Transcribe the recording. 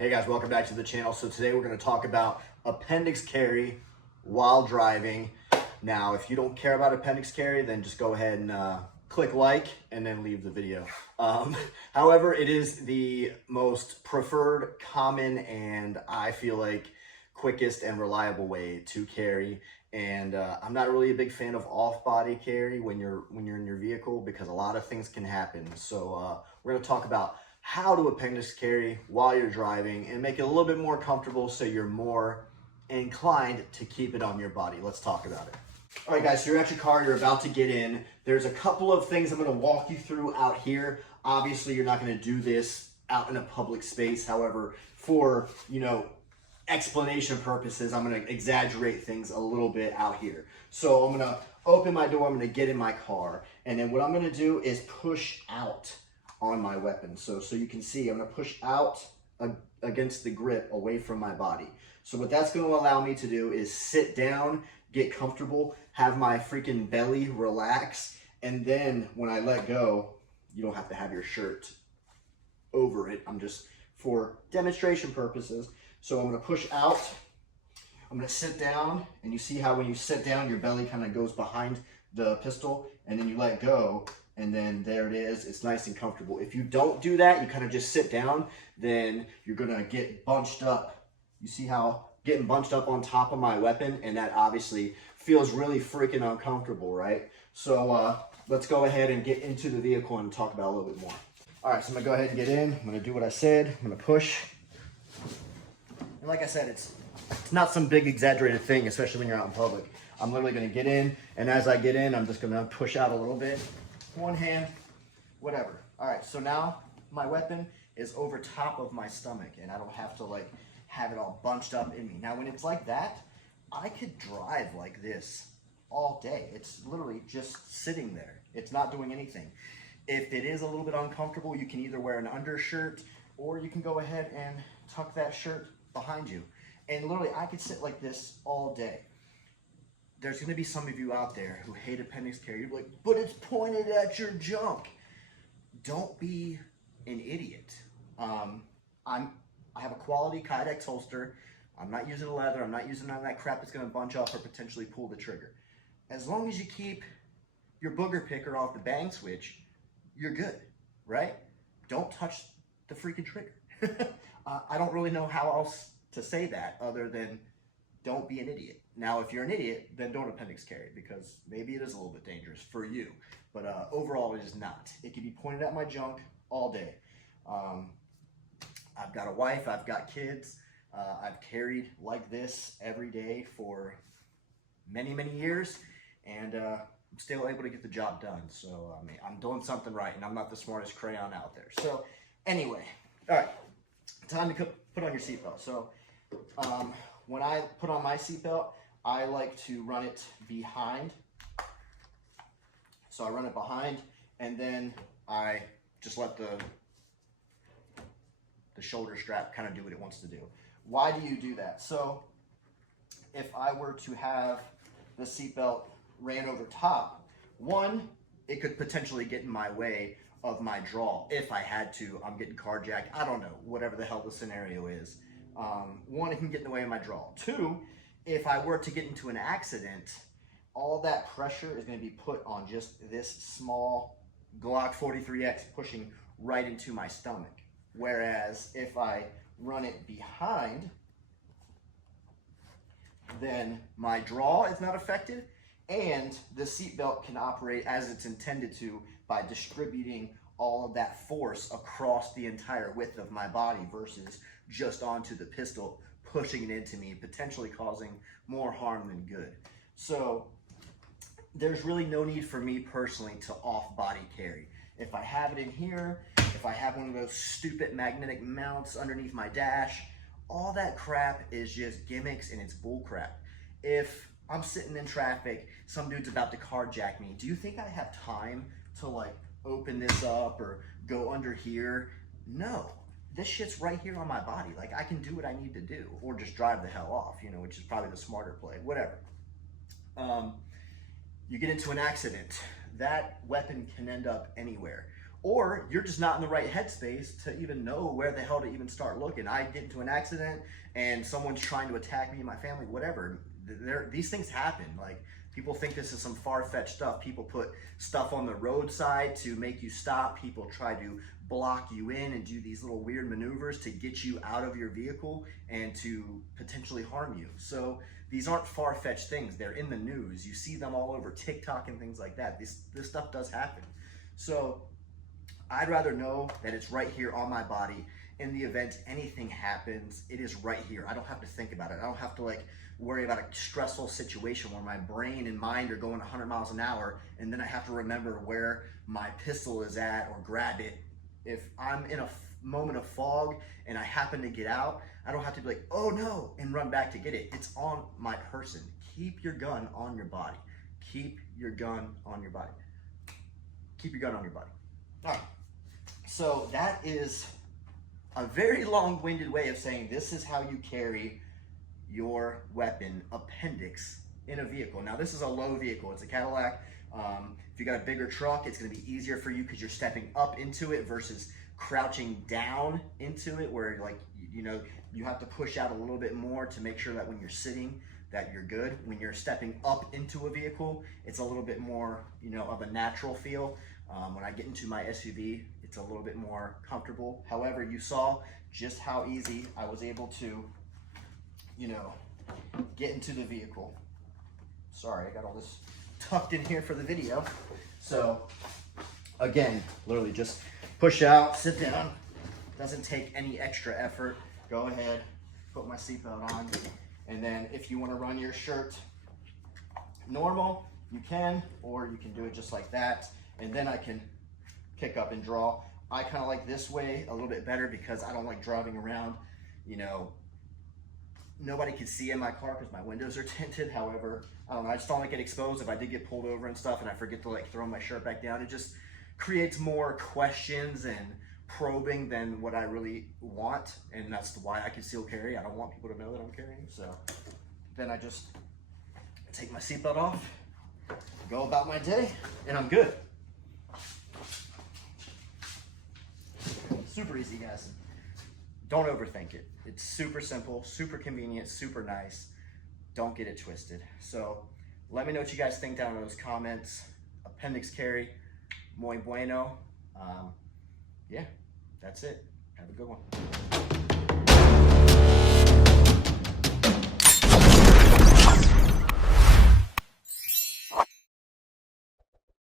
Hey guys, welcome back to the channel. So today we're going to talk about appendix carry while driving. Now, if you don't care about appendix carry, then just go ahead and click like and then leave the video. However, it is the most preferred, common, and I feel like quickest and reliable way to carry. And I'm not really a big fan of off-body carry when you're in your vehicle because a lot of things can happen. So we're going to talk about how to appendix carry while you're driving and make it a little bit more comfortable so you're more inclined to keep it on your body. Let's talk about it. All right, guys, so you're at your car, you're about to get in. There's a couple of things I'm going to walk you through out here. Obviously, you're not going to do this out in a public space. However, for, explanation purposes, I'm going to exaggerate things a little bit out here. So I'm going to open my door, I'm going to get in my car, and then what I'm going to do is push out on my weapon. So you can see I'm going to push out against the grip away from my body. So what that's going to allow me to do is sit down, get comfortable, have my freaking belly relax, and then when I let go, you don't have to have your shirt over it. I'm just for demonstration purposes. So I'm going to push out, I'm going to sit down, and you see how when you sit down, your belly kind of goes behind the pistol, and then you let go, and then there it is. It's nice and comfortable. If you don't do that, you kind of just sit down, then you're going to get bunched up. You see how getting bunched up on top of my weapon, and that obviously feels really freaking uncomfortable, right? So let's go ahead and get into the vehicle and talk about it a little bit more. All right, so I'm going to go ahead and get in. I'm going to do what I said. I'm going to push. And like I said, it's not some big exaggerated thing, especially when you're out in public. I'm literally going to get in, and as I get in, I'm just going to push out a little bit. One hand, whatever. All right, so now my weapon is over top of my stomach, and I don't have to have it all bunched up in me. Now, when it's like that, I could drive like this all day. It's literally just sitting there. It's not doing anything. If it is a little bit uncomfortable, you can either wear an undershirt or you can go ahead and tuck that shirt behind you. And literally, I could sit like this all day. There's going to be some of you out there who hate appendix carry. You're like, but it's pointed at your junk. Don't be an idiot. I have a quality Kydex holster. I'm not using leather. I'm not using none of that crap that's going to bunch up or potentially pull the trigger. As long as you keep your booger picker off the bang switch, you're good, right? Don't touch the freaking trigger. I don't really know how else to say that other than don't be an idiot. Now, if you're an idiot, then don't appendix carry because maybe it is a little bit dangerous for you. But overall, it is not. It can be pointed at my junk all day. I've got a wife. I've got kids. I've carried like this every day for many, many years. And I'm still able to get the job done. So, I mean, I'm doing something right, and I'm not the smartest crayon out there. So, anyway, all right, time to put on your seatbelt. So, when I put on my seatbelt, I like to run it behind. So I run it behind, and then I just let the shoulder strap kind of do what it wants to do. Why do you do that? So if I were to have the seatbelt ran over top, one, it could potentially get in my way of my draw. If I had to, I'm getting carjacked, I don't know, whatever the hell the scenario is. One, it can get in the way of my draw. Two, if I were to get into an accident, all that pressure is going to be put on just this small Glock 43X pushing right into my stomach. Whereas if I run it behind, then my draw is not affected, and the seatbelt can operate as it's intended to by distributing all of that force across the entire width of my body versus just onto the pistol, pushing it into me, potentially causing more harm than good. So there's really no need for me personally to off-body carry. If I have it in here, if I have one of those stupid magnetic mounts underneath my dash, all that crap is just gimmicks and it's bull crap. If I'm sitting in traffic, some dude's about to carjack me, do you think I have time to open this up or go under here? No. This shit's right here on my body. I can do what I need to do or just drive the hell off, which is probably the smarter play, whatever. You get into an accident, that weapon can end up anywhere. or you're just not in the right headspace to even know where the hell to even start looking. I get into an accident and someone's trying to attack me and my family, whatever. These things happen. Like, people think this is some far-fetched stuff. People put stuff on the roadside to make you stop. People try to block you in and do these little weird maneuvers to get you out of your vehicle and to potentially harm you. So these aren't far-fetched things. They're in the news. You see them all over TikTok and things like that. This stuff does happen. So I'd rather know that it's right here on my body. In the event anything happens, it is right here. I don't have to think about it. I don't have to like worry about a stressful situation where my brain and mind are going 100 miles an hour and then I have to remember where my pistol is at or grab it. If I'm in a moment of fog and I happen to get out, I don't have to be like, oh no, and run back to get it. It's on my person. Keep your gun on your body. Keep your gun on your body. Keep your gun on your body. All right. So that is a very long-winded way of saying this is how you carry your weapon appendix in a vehicle. Now, this is a low vehicle. It's a Cadillac. If you got a bigger truck, it's going to be easier for you because you're stepping up into it versus crouching down into it, where like, you know, you have to push out a little bit more to make sure that when you're sitting that you're good. When you're stepping up into a vehicle, it's a little bit more, you know, of a natural feel. When I get into my SUV, it's a little bit more comfortable. However, you saw just how easy I was able to, you know, get into the vehicle. Sorry, I got all this tucked in here for the video. So again, literally just push out, sit down. Doesn't take any extra effort. Go ahead, put my seatbelt on. And then if you want to run your shirt normal, you can, or you can do it just like that. And then I can pick up and draw. I kind of like this way a little bit better because I don't like driving around, you know, nobody can see in my car because my windows are tinted. However, I don't know, I just don't like it exposed. If I did get pulled over and stuff and I forget to like throw my shirt back down, it just creates more questions and probing than what I really want. And that's why I conceal carry. I don't want people to know that I'm carrying. So then I just take my seatbelt off, go about my day, and I'm good. Super easy, guys. Don't overthink it. It's super simple, super convenient, super nice. Don't get it twisted. So let me know what you guys think down in those comments. Appendix carry, muy bueno. Yeah, that's it. Have a good one.